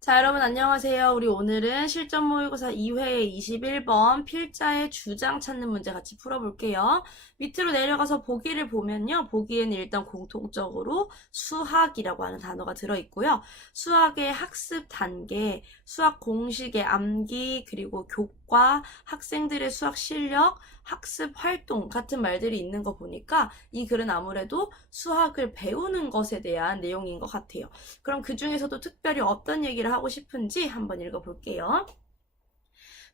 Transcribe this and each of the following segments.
자, 여러분 안녕하세요. 우리 오늘은 실전 모의고사 2회 21번 필자의 주장 찾는 문제 같이 풀어볼게요. 밑으로 내려가서 보기를 보면요. 보기에는 일단 공통적으로 수학이라고 하는 단어가 들어있고요. 수학의 학습 단계, 수학 공식의 암기, 그리고 교과, 학생들의 수학 실력, 학습 활동 같은 말들이 있는 거 보니까 이 글은 아무래도 수학을 배우는 것에 대한 내용인 것 같아요. 그럼 그 중에서도 특별히 어떤 얘기를 하고 싶은지 한번 읽어볼게요.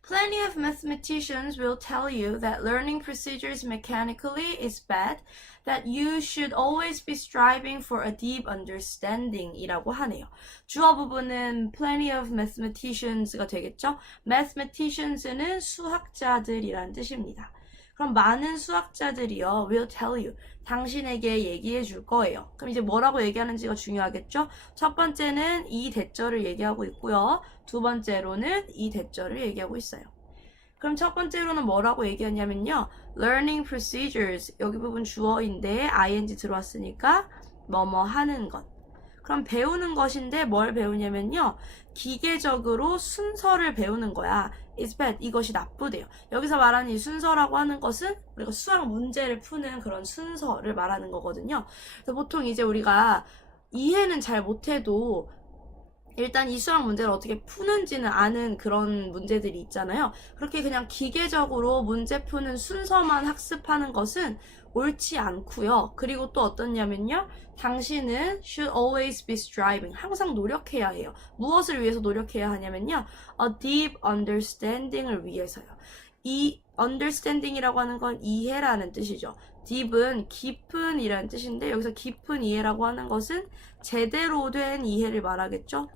Plenty of mathematicians will tell you that learning procedures mechanically is bad, that you should always be striving for a deep understanding 이라고 하네요. 주어 부분은 plenty of mathematicians가 되겠죠? mathematicians는 수학자들이란 뜻입니다. 그럼 많은 수학자들이요, will tell you, 당신에게 얘기해 줄 거예요. 그럼 이제 뭐라고 얘기하는지가 중요하겠죠? 첫 번째는 이 대절을 얘기하고 있고요. 두 번째로는 이 대절을 얘기하고 있어요. 그럼 첫 번째로는 뭐라고 얘기하냐면요. learning procedures, 여기 부분 주어인데 ing 들어왔으니까 뭐뭐 하는 것. 그럼 배우는 것인데 뭘 배우냐면요. 기계적으로 순서를 배우는 거야. is bad. 이것이 나쁘대요. 여기서 말하는 이 순서라고 하는 것은 우리가 수학 문제를 푸는 그런 순서를 말하는 거거든요. 그래서 보통 이제 우리가 이해는 잘 못해도 일단 이 수학 문제를 어떻게 푸는지는 아는 그런 문제들이 있잖아요. 그렇게 그냥 기계적으로 문제 푸는 순서만 학습하는 것은 옳지 않고요. 그리고 또 어떻냐면요. 당신은 should always be striving. 항상 노력해야 해요. 무엇을 위해서 노력해야 하냐면요. a deep understanding을 위해서요. 이 understanding이라고 하는 건 이해라는 뜻이죠. deep은 깊은 이라는 뜻인데 여기서 깊은 이해라고 하는 것은 제대로 된 이해를 말하겠죠.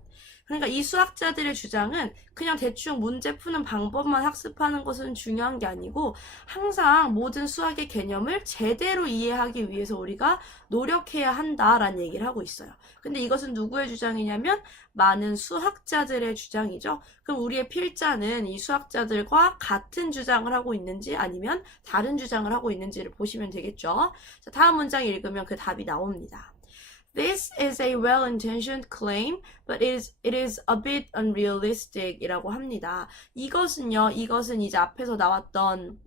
그러니까 이 수학자들의 주장은 그냥 대충 문제 푸는 방법만 학습하는 것은 중요한 게 아니고 항상 모든 수학의 개념을 제대로 이해하기 위해서 우리가 노력해야 한다라는 얘기를 하고 있어요. 근데 이것은 누구의 주장이냐면 많은 수학자들의 주장이죠. 그럼 우리의 필자는 이 수학자들과 같은 주장을 하고 있는지 아니면 다른 주장을 하고 있는지를 보시면 되겠죠. 자, 다음 문장 읽으면 그 답이 나옵니다. This is a well-intentioned claim, but it is a bit unrealistic 이라고 합니다. 이것은 이제 앞에서 나왔던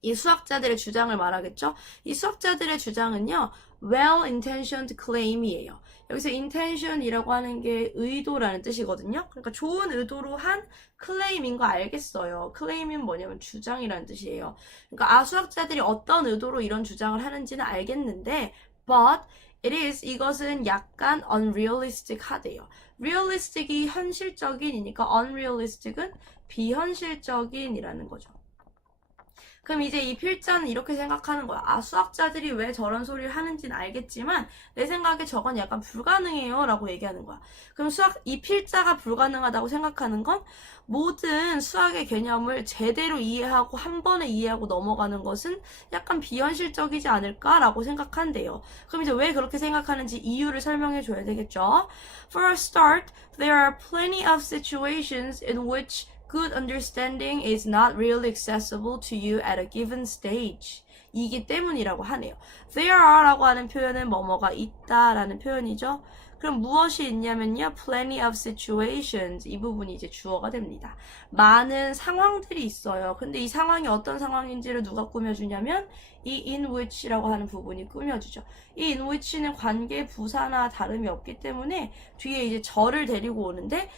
이 수학자들의 주장을 말하겠죠? 이 수학자들의 주장은요, well-intentioned claim이에요. 여기서 intention이라고 하는 게 의도라는 뜻이거든요. 그러니까 좋은 의도로 한 클레임인 거 알겠어요. 클레임은 뭐냐면 주장이라는 뜻이에요. 그러니까 수학자들이 어떤 의도로 이런 주장을 하는지는 알겠는데, but 이것은 약간 unrealistic 하대요. realistic이 현실적인이니까 unrealistic은 비현실적인이라는 거죠. 그럼 이제 이 필자는 이렇게 생각하는 거야. 수학자들이 왜 저런 소리를 하는지는 알겠지만 내 생각에 저건 약간 불가능해요 라고 얘기하는 거야. 그럼 이 필자가 불가능하다고 생각하는 건 모든 수학의 개념을 제대로 이해하고 한 번에 이해하고 넘어가는 것은 약간 비현실적이지 않을까라고 생각한대요. 그럼 이제 왜 그렇게 생각하는지 이유를 설명해 줘야 되겠죠. For a start, there are plenty of situations in which good understanding is not really accessible to you at a given stage. 이기 때문이라고 하네요. There are라고 하는 표현은 뭐뭐가 있다라는 표현이죠. 그럼 무엇이 있냐면요. plenty of situations. 이 부분이 이제 주어가 됩니다. 많은 상황들이 있어요. 근데 이 상황이 어떤 상황인지를 누가 꾸며주냐면 이 in which라고 하는 부분이 꾸며주죠. 이 in which는 관계 부사나 다름이 없기 때문에 뒤에 이제 저를 데리고 오는데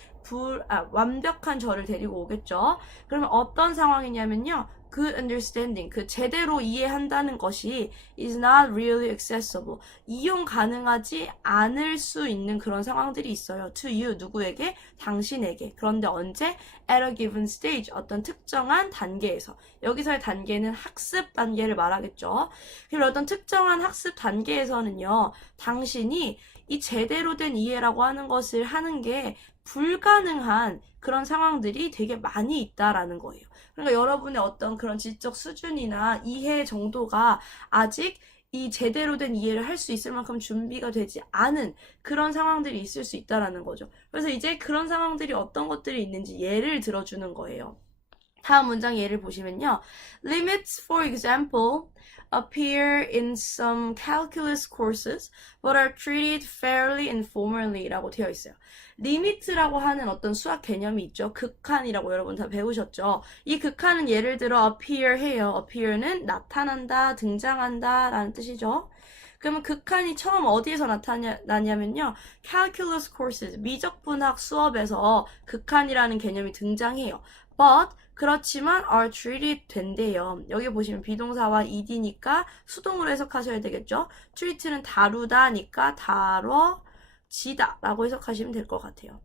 완벽한 저를 데리고 오겠죠. 그러면 어떤 상황이냐면요. good understanding, 그 제대로 이해한다는 것이 is not really accessible. 이용 가능하지 않을 수 있는 그런 상황들이 있어요. to you, 누구에게? 당신에게. 그런데 언제? at a given stage, 어떤 특정한 단계에서. 여기서의 단계는 학습 단계를 말하겠죠. 그리고 어떤 특정한 학습 단계에서는요. 당신이 이 제대로 된 이해라고 하는 것을 하는 게 불가능한 그런 상황들이 되게 많이 있다라는 거예요. 그러니까 여러분의 어떤 그런 지적 수준이나 이해 정도가 아직 이 제대로 된 이해를 할 수 있을 만큼 준비가 되지 않은 그런 상황들이 있을 수 있다라는 거죠. 그래서 이제 그런 상황들이 어떤 것들이 있는지 예를 들어주는 거예요. 다음 문장 예를 보시면요. Limits, for example, appear in some calculus courses, but are treated fairly informally 라고 되어 있어요. 리미트라고 하는 어떤 수학 개념이 있죠. 극한이라고 여러분 다 배우셨죠. 이 극한은 예를 들어 appear 해요. appear는 나타난다, 등장한다 라는 뜻이죠. 그러면 극한이 처음 어디에서 나타나냐면요. calculus courses, 미적분학 수업에서 극한이라는 개념이 등장해요. but 그렇지만 are treated 된대요. 여기 보시면 비동사와 ed니까 수동으로 해석하셔야 되겠죠. treat는 다루다니까 다뤄지다 라고 해석하시면 될 것 같아요.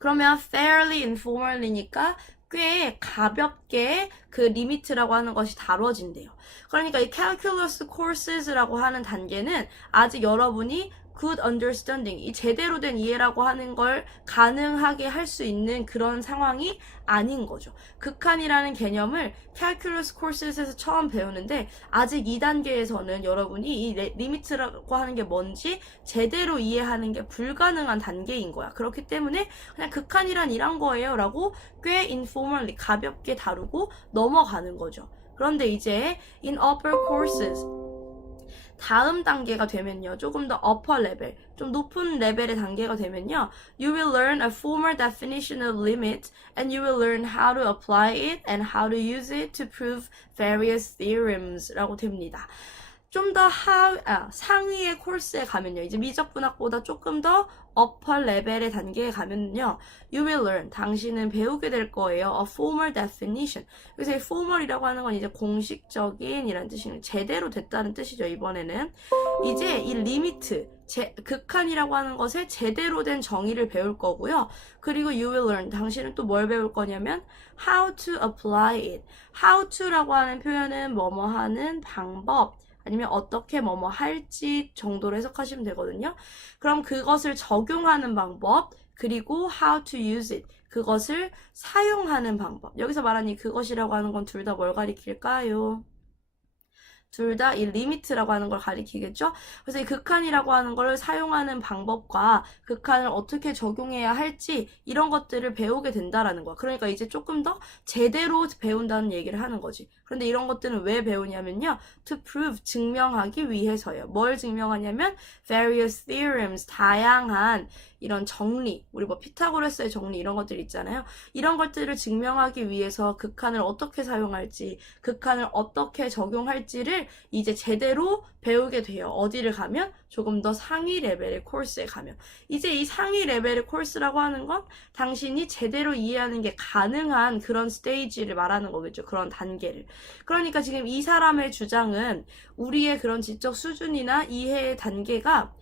그러면 fairly informally니까 꽤 가볍게 그 리미트라고 하는 것이 다뤄진대요. 그러니까 이 calculus courses라고 하는 단계는 아직 여러분이 good understanding, 이 제대로 된 이해라고 하는 걸 가능하게 할 수 있는 그런 상황이 아닌 거죠. 극한이라는 개념을 calculus courses에서 처음 배우는데 아직 2단계에서는 여러분이 이 리미트라고 하는 게 뭔지 제대로 이해하는 게 불가능한 단계인 거야. 그렇기 때문에 그냥 극한이란 이런 거예요 라고 꽤 informally 가볍게 다루고 넘어가는 거죠. 그런데 이제 in upper courses 다음 단계가 되면요. 조금 더 upper level, 좀 높은 레벨의 단계가 되면요. You will learn a formal definition of limit and you will learn how to apply it and how to use it to prove various theorems 라고 됩니다. 좀 더 상위의 코र्스에 가면요. 이제 미적분학보다 조금 더 upper 레벨의 단계에 가면요. You will learn. 당신은 배우게 될 거예요. A formal definition. 그래서 이 formal이라고 하는 건 이제 공식적인 이란 뜻이에요. 제대로 됐다는 뜻이죠. 이번에는. 이제 이 리미트, 극한이라고 하는 것에 제대로 된 정의를 배울 거고요. 그리고 you will learn. 당신은 또 뭘 배울 거냐면 how to apply it. how to라고 하는 표현은 뭐뭐 하는 방법. 아니면 어떻게 뭐뭐 할지 정도로 해석하시면 되거든요. 그럼 그것을 적용하는 방법, 그리고 how to use it, 그것을 사용하는 방법. 여기서 말하는 이 그것이라고 하는 건 둘 다 뭘 가리킬까요? 둘 다 이 리미트라고 하는 걸 가리키겠죠? 그래서 이 극한이라고 하는 걸 사용하는 방법과 극한을 어떻게 적용해야 할지 이런 것들을 배우게 된다라는 거야. 그러니까 이제 조금 더 제대로 배운다는 얘기를 하는 거지. 그런데 이런 것들은 왜 배우냐면요. to prove, 증명하기 위해서요. 뭘 증명하냐면 various theorems, 다양한 이런 정리, 우리 뭐 피타고라스의 정리 이런 것들 있잖아요. 이런 것들을 증명하기 위해서 극한을 어떻게 사용할지, 극한을 어떻게 적용할지를 이제 제대로 배우게 돼요. 어디를 가면? 조금 더 상위 레벨의 코र्스에 가면. 이제 이 상위 레벨의 코र्스라고 하는 건 당신이 제대로 이해하는 게 가능한 그런 스테이지를 말하는 거겠죠. 그런 단계를. 그러니까 지금 이 사람의 주장은 우리의 그런 지적 수준이나 이해의 단계가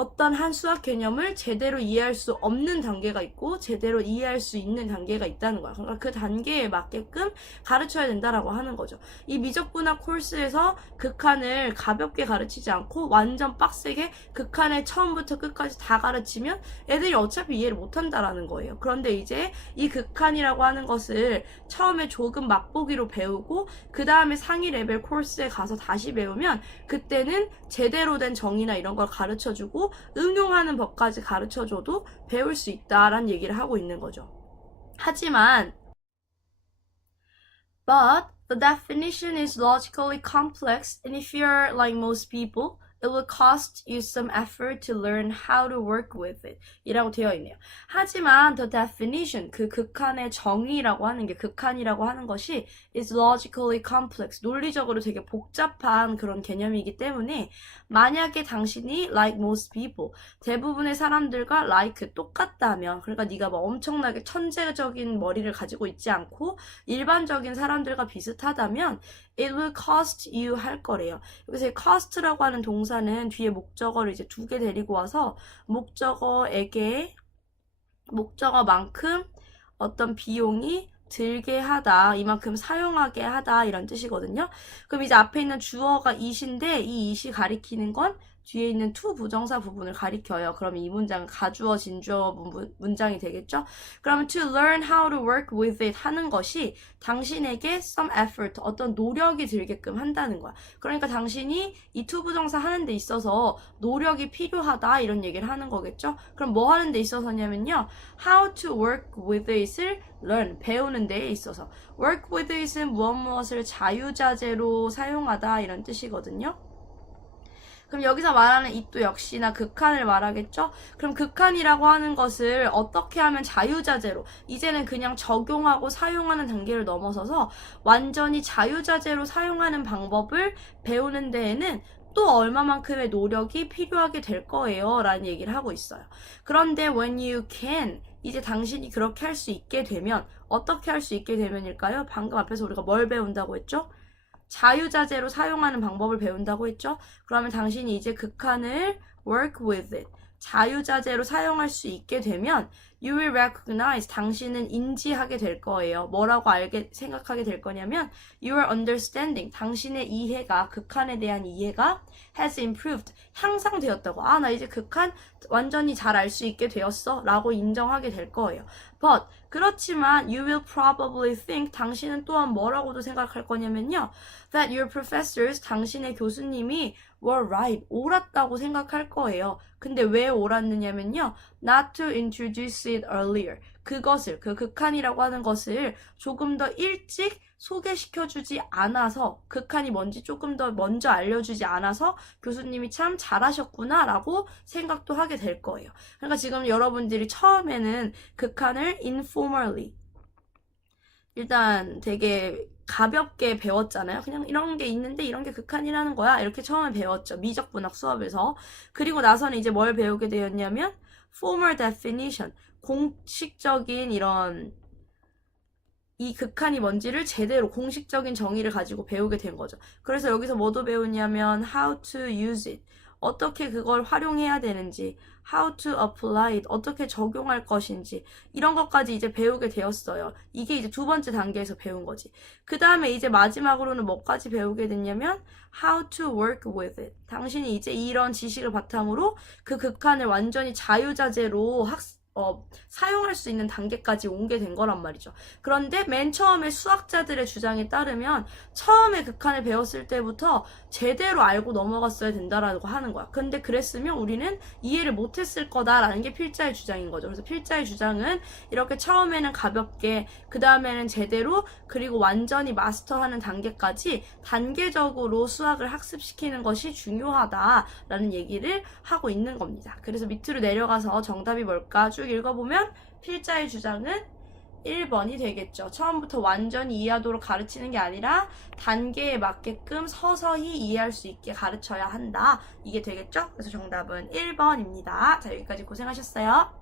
어떤 한 수학 개념을 제대로 이해할 수 없는 단계가 있고 제대로 이해할 수 있는 단계가 있다는 거야. 그러니까 그 단계에 맞게끔 가르쳐야 된다라고 하는 거죠. 이 미적분학 코र्스에서 극한을 가볍게 가르치지 않고 완전 빡세게 극한을 처음부터 끝까지 다 가르치면 애들이 어차피 이해를 못한다라는 거예요. 그런데 이제 이 극한이라고 하는 것을 처음에 조금 맛보기로 배우고 그 다음에 상위 레벨 코र्스에 가서 다시 배우면 그때는 제대로 된 정의나 이런 걸 가르쳐주고 응용하는 법까지 가르쳐줘도 배울 수 있다라는 얘기를 하고 있는 거죠. 하지만 but the definition is logically complex and if you're like most people, it will cost you some effort to learn how to work with it 이라고 되어 있네요. 하지만 the definition, 그 극한의 정의라고 하는 게 극한이라고 하는 것이 is logically complex, 논리적으로 되게 복잡한 그런 개념이기 때문에 만약에 당신이 like most people, 대부분의 사람들과 like 똑같다면 그러니까 네가 뭐 엄청나게 천재적인 머리를 가지고 있지 않고 일반적인 사람들과 비슷하다면 it will cost you 할 거래요. 여기서 cost라고 하는 동사는 뒤에 목적어를 이제 두 개 데리고 와서 목적어만큼 어떤 비용이 들게 하다, 이만큼 사용하게 하다 이런 뜻이거든요. 그럼 이제 앞에 있는 주어가 it인데 이 it이 가리키는 건 뒤에 있는 to 부정사 부분을 가리켜요. 그럼 이 문장은 가주어, 진주어 문장이 되겠죠? 그러면 to learn how to work with it 하는 것이 당신에게 some effort, 어떤 노력이 들게끔 한다는 거야. 그러니까 당신이 이 to 부정사 하는 데 있어서 노력이 필요하다 이런 얘기를 하는 거겠죠? 그럼 뭐 하는 데 있어서냐면요. how to work with it을 learn, 배우는 데에 있어서 work with it은 무엇을 자유자재로 사용하다 이런 뜻이거든요. 그럼 여기서 말하는 it도 역시나 극한을 말하겠죠? 그럼 극한이라고 하는 것을 어떻게 하면 자유자재로, 이제는 그냥 적용하고 사용하는 단계를 넘어서서 완전히 자유자재로 사용하는 방법을 배우는 데에는 또 얼마만큼의 노력이 필요하게 될 거예요 라는 얘기를 하고 있어요. 그런데 when you can, 이제 당신이 그렇게 할 수 있게 되면, 어떻게 할 수 있게 되면일까요? 방금 앞에서 우리가 뭘 배운다고 했죠? 자유자재로 사용하는 방법을 배운다고 했죠? 그러면 당신이 이제 극한을 work with it, 자유자재로 사용할 수 있게 되면 you will recognize, 당신은 인지하게 될 거예요. 뭐라고 생각하게 될 거냐면 your understanding, 당신의 이해가, 극한에 대한 이해가 has improved, 향상되었다고. 아, 나 이제 극한 완전히 잘 알 수 있게 되었어 라고 인정하게 될 거예요. But 그렇지만 you will probably think, 당신은 또한 뭐라고도 생각할 거냐면요, that your professors, 당신의 교수님이 were right, 옳았다고 생각할 거예요. 근데 왜 옳았느냐면요, not to introduce it earlier, 그것을, 그 극한이라고 하는 것을 조금 더 일찍 소개시켜주지 않아서, 극한이 뭔지 조금 더 먼저 알려주지 않아서 교수님이 참 잘하셨구나 라고 생각도 하게 될 거예요. 그러니까 지금 여러분들이 처음에는 극한을 informally, 일단 되게 가볍게 배웠잖아요. 그냥 이런 게 있는데 이런 게 극한이라는 거야, 이렇게 처음에 배웠죠. 미적분학 수업에서. 그리고 나서는 이제 뭘 배우게 되었냐면 formal definition, 공식적인 이런 이 극한이 뭔지를 제대로 공식적인 정의를 가지고 배우게 된 거죠. 그래서 여기서 뭐도 배우냐면 how to use it, 어떻게 그걸 활용해야 되는지, how to apply it, 어떻게 적용할 것인지, 이런 것까지 이제 배우게 되었어요. 이게 이제 두 번째 단계에서 배운 거지. 그 다음에 이제 마지막으로는 뭐까지 배우게 됐냐면 how to work with it, 당신이 이제 이런 지식을 바탕으로 그 극한을 완전히 자유자재로 사용할 수 있는 단계까지 온 게 된 거란 말이죠. 그런데 맨 처음에 수학자들의 주장에 따르면 처음에 극한을 배웠을 때부터 제대로 알고 넘어갔어야 된다라고 하는 거야. 근데 그랬으면 우리는 이해를 못했을 거다라는 게 필자의 주장인 거죠. 그래서 필자의 주장은 이렇게 처음에는 가볍게, 그 다음에는 제대로, 그리고 완전히 마스터하는 단계까지 단계적으로 수학을 학습시키는 것이 중요하다라는 얘기를 하고 있는 겁니다. 그래서 밑으로 내려가서 정답이 뭘까 쭉 읽어보면 필자의 주장은 1번이 되겠죠. 처음부터 완전히 이해하도록 가르치는 게 아니라 단계에 맞게끔 서서히 이해할 수 있게 가르쳐야 한다. 이게 되겠죠? 그래서 정답은 1번입니다. 자, 여기까지 고생하셨어요.